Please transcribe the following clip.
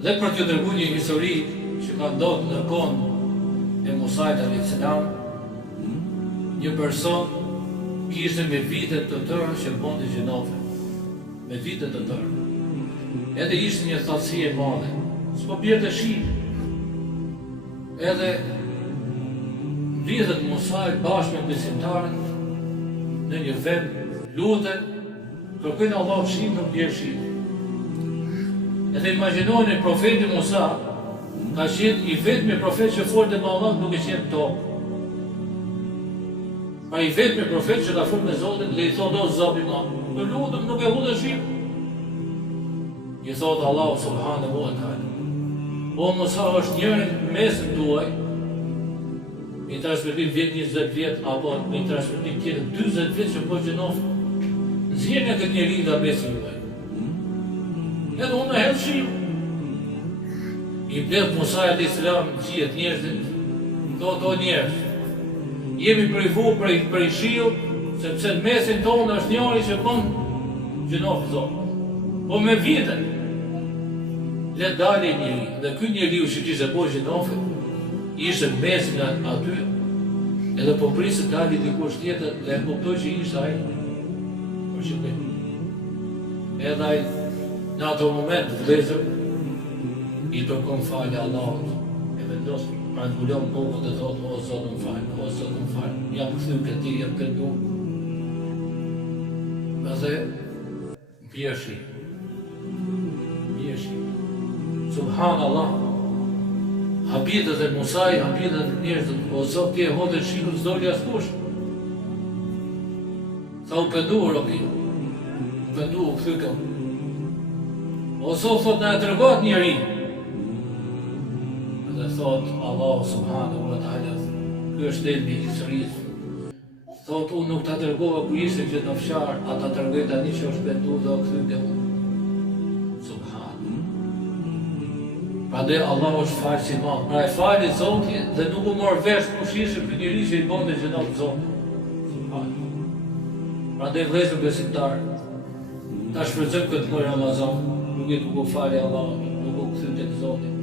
Dhe për t'ju dërguar një histori që ka ndodhur në kohën e Musait alayhis salam, një person kishte me vite të tëra që bënte gjinofe, me vite të tëra. Edhe ishte një thellësi e madhe, s'po bjerte shi. Edhe lidhet Musai bashkë me besimtarët në një vend, lutet, kërkojnë Allahu shi, nuk bjerë shi. Edhe imagjinoni profeti Musa ka qenë i vetmi profet që folte me Allah, nuk e qenë tokë. Pa i vetmi profet që ka folë me Zotin dhe i thotë o Zobi ma, në lutëm nuk e hudhe shi. I thotë Allahu subhanahu wa ta'ala, o Musa është njërin mesën tuaj, i transmetim vjet 20 vjet, apo i transmetim tjetër 40 vjet që po gjenof, nxjerrni këtë njeri nga mesën juaj. Edhe unë e hedh shi. I bledh Musa alayhis salam gjithë njerëzit, thotë o njerëz, jemi privu për shiu, sepse në mesin tonë është njëri që bën gjinof Zot. Po me vite, le dalë njëri, dhe ky njeriu që kishte bërë gjinofe, ishte në mesin aty, edhe po prisë dali dikush tjetër dhe e kuptoi që ishte ai për qëllim. Edhe ai në ato moment vëllezër i kërkon falje Allahut, e vendos pra ngulon kokën dhe thotë o Zot më fal, o Zot më fal, jam kthy këtij, jam këtu. Edhe bjeshi. Subhanallah. Habitët e Musai, habitët e njerëzit, o Zot ti e hodhe shikun s'doli askush. Sa u penduar o pi, u pendu, u kthy. O Zot thot na e tregot njeri. Dhe thot Allahu subhanahu wa ta'ala, ky është dhelbi i historisë. Thot unë nuk ta tregova kur ishte që në fsharë, ata tregoj tani që është pendu dhe o kthy. Prandaj Allahu është falës i madh. Pra e fali Zoti dhe nuk u mor vesh kush ishte ky njeri që i bonte gjinof Zotit. Subhanallah. Prandaj vëllezër besimtarë, ta shfrytëzojmë këtë muaj Ramazan, nuk u falë Allahu, nuk u kthyem tek Zoti.